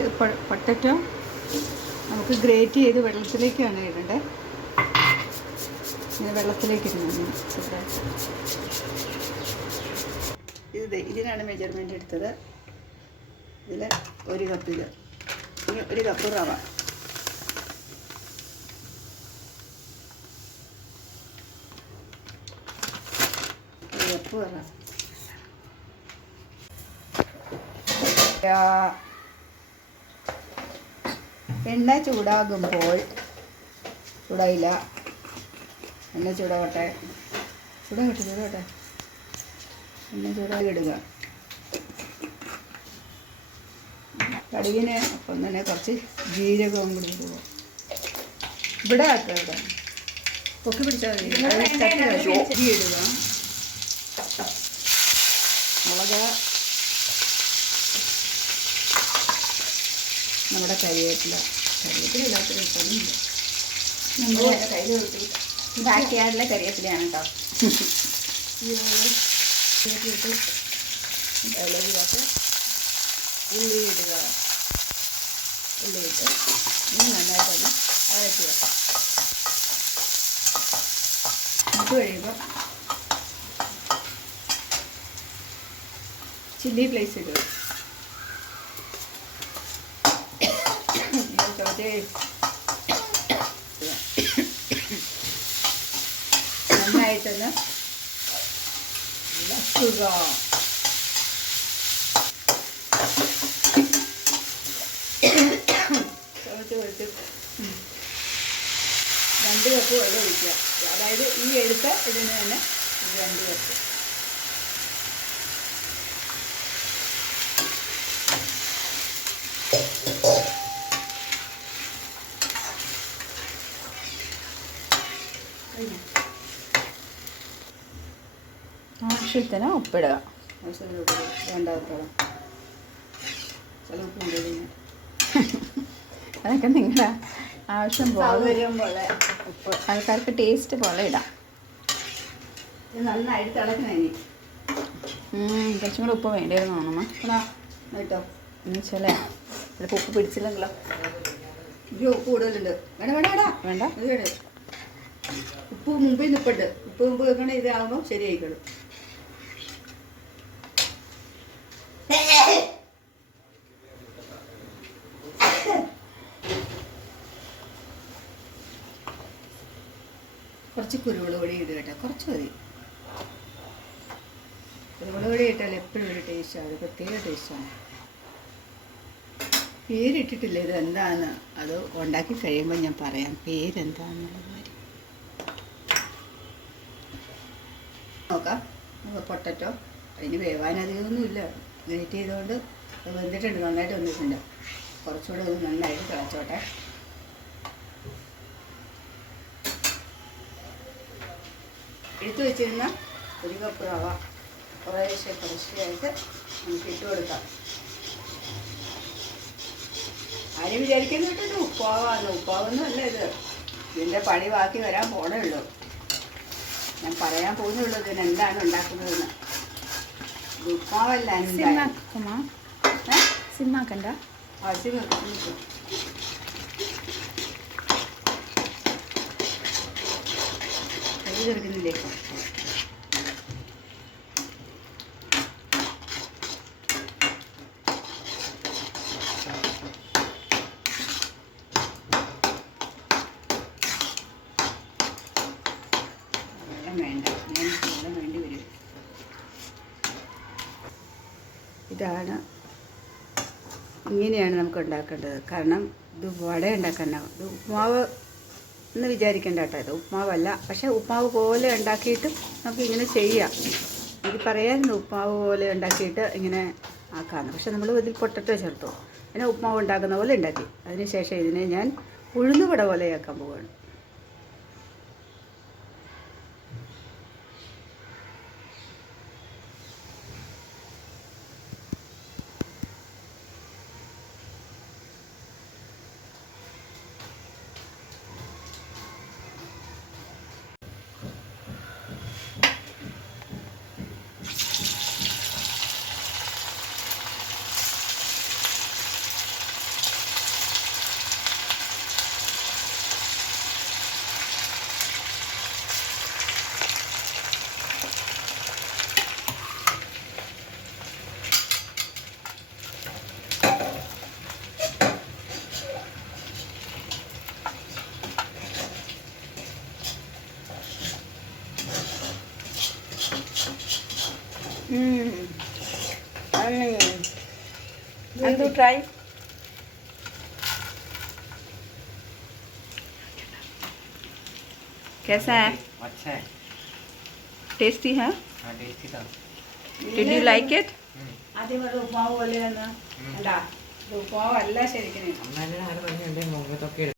First potato നമുക്ക് great ചെയ്ത് വെള്ളത്തിലേക്കാണ് ഇടേണ്ടത്. ഇങ്ങനെ വെള്ളത്തിലേക്ക് ഇടുന്നു. ഇതിനാണ് മെജർമെൻറ്റ് എടുത്തത്. ഇതിൽ 1 കപ്പിൽ 1 കപ്പ് റവ, എണ്ണ ചൂടാകുമ്പോൾ ചൂടായില്ല, എണ്ണ ചൂടാവട്ടെ, എണ്ണ ചൂടാക്കി ഇടുക. കടുകിന് അപ്പം തന്നെ കുറച്ച് ജീരകവും കൂടി ഇടുക. ഇവിടെ ആക്കുക, ഇവിടെ പൊക്കി പിടിച്ചാൽ മതി. ഇടുക, മുളക്, നമ്മുടെ കരിവേപ്പില ഇല്ലാത്തൊരു ഇട്ടൊന്നുമില്ല. നമ്മുടെ കയ്യിൽ ബാക്കിയായിട്ടുള്ള കരിവേപ്പിലയാണ് കേട്ടോ. ഇട്ട് അതിലേക്ക് ഉള്ളി ഇടുക. ഉള്ളിയിട്ട് നന്നായിട്ടൊന്ന് വഴറ്റുക. ഇത് കഴിയുമ്പോൾ ചില്ലി ഫ്ലേക്സ് ഇടുക. നന്നായിട്ടൊന്ന് ഇളക്കുക. ചുവച്ച് 2 കപ്പ് വെള്ളം ഒഴിക്കുക. അതായത് ഈ എടുത്ത ഇതിന് തന്നെ 2 കപ്പ്. ആവശ്യത്തിന് ഉപ്പിടുക. വേണ്ടാത്തോളം ചില ഉപ്പ് അതൊക്കെ നിങ്ങളുടെ ആവശ്യം പോലെ ഉപ്പ്, ആൾക്കാർക്ക് ടേസ്റ്റ് പോലെ ഇടാം. നന്നായിട്ട് തിളക്കണേ. കുറച്ചും കൂടെ ഉപ്പ് വേണ്ടിയിരുന്നു തോന്നുന്നു കേട്ടോ. എന്നുവെച്ചാൽ ചിലപ്പോൾ ഉപ്പ് പിടിച്ചില്ലെങ്കിലോ. ഉപ്പ് കൂടുതലുണ്ട്. വേണ്ട ഉപ്പ് മുമ്പിൽ നിൽപ്പുണ്ട്. ഉപ്പ് മുമ്പ് വെക്കണേ. ഇതാകുമ്പോൾ ശരിയായിക്കോളും. കുറച്ച് കുരുമുളക് പൊടി ഇടുക കേട്ടോ. കുറച്ച് മതി. കുരുമുളക് പൊടി ഇട്ടാൽ എപ്പോഴും ഒരു ടേസ്റ്റാണ്, പ്രത്യേക ടേസ്റ്റാണ്. പേരിട്ടിട്ടില്ല ഇത് എന്താണെന്ന്. അത് ഉണ്ടാക്കി കഴിയുമ്പോൾ ഞാൻ പറയാം പേരെന്താണെന്നുള്ള കാര്യം. നോക്കാം. പൊട്ടറ്റോ അതിന് വേവാനധികമൊന്നുമില്ല. ഗ്രേറ്റ് ചെയ്തുകൊണ്ട് വെന്തിട്ടുണ്ട്, നന്നായിട്ട് വന്നിട്ടുണ്ട്. കുറച്ചുകൂടെ ഒന്ന് നന്നായിട്ട് തിളച്ചോട്ടെ. എടുത്തു വെച്ചിരുന്ന 1 കപ്പ് റവ കുറേശ്ശെയായിട്ട് നമുക്ക് ഇട്ട് കൊടുക്കാം. ആരും വിചാരിക്കുന്നു കേട്ടോ ഉപ്പാവാന്ന്. ഉപ്പാവൊന്നും അല്ല ഇത്. ഇതിൻ്റെ പണി ബാക്കി വരാൻ പോണേ ഉള്ളൂ. ഞാൻ പറയാൻ പോകുന്നുള്ളൂ ഇതിന് എന്താണ് ഉണ്ടാക്കുന്നതെന്ന്. ഉപ്പാവല്ല. സിമ്മാക്കണ്ട. എടുക്കുന്നില്ലേ? വേണ്ടി വരും. ഇതാണ്, ഇങ്ങനെയാണ് നമുക്ക് ഉണ്ടാക്കേണ്ടത്. കാരണം ഇത് വട ഉണ്ടാക്കാനാവും. ഇത് ഉപ്മാവ് എന്ന് വിചാരിക്കേണ്ട കേട്ടോ. ഇത് ഉപ്മാവല്ല. പക്ഷേ ഉപ്മാവ് പോലെ ഉണ്ടാക്കിയിട്ട് നമുക്ക് ഇങ്ങനെ ചെയ്യാം. ഇത് പറയാമായിരുന്നു ഉപ്മാവ് പോലെ ഉണ്ടാക്കിയിട്ട് ഇങ്ങനെ ആക്കാമെന്ന്. പക്ഷെ നമ്മൾ ഇതിൽ പൊട്ടറ്റോ ചേർത്തു. പിന്നെ ഉപ്മാവ് ഉണ്ടാക്കുന്ന പോലെ ഉണ്ടാക്കി. അതിനുശേഷം ഇതിനെ ഞാൻ ഉഴുന്നുവട പോലെയാക്കാൻ പോവുകയാണ്. Will you try? कैसा है? अच्छा है। टेस्टी है? हाँ टेस्टी था। Did you like it? ആദ്യം ഒരു ഉപ്മാവ് പോലെയാണ്. അല്ല ഇത് ഉപ്മാവല്ല ശരിക്കും. അമ്മ എന്നെ ആരും പറഞ്ഞിട്ടുണ്ടെങ്കിൽ മുമ്പത്തൊക്കെ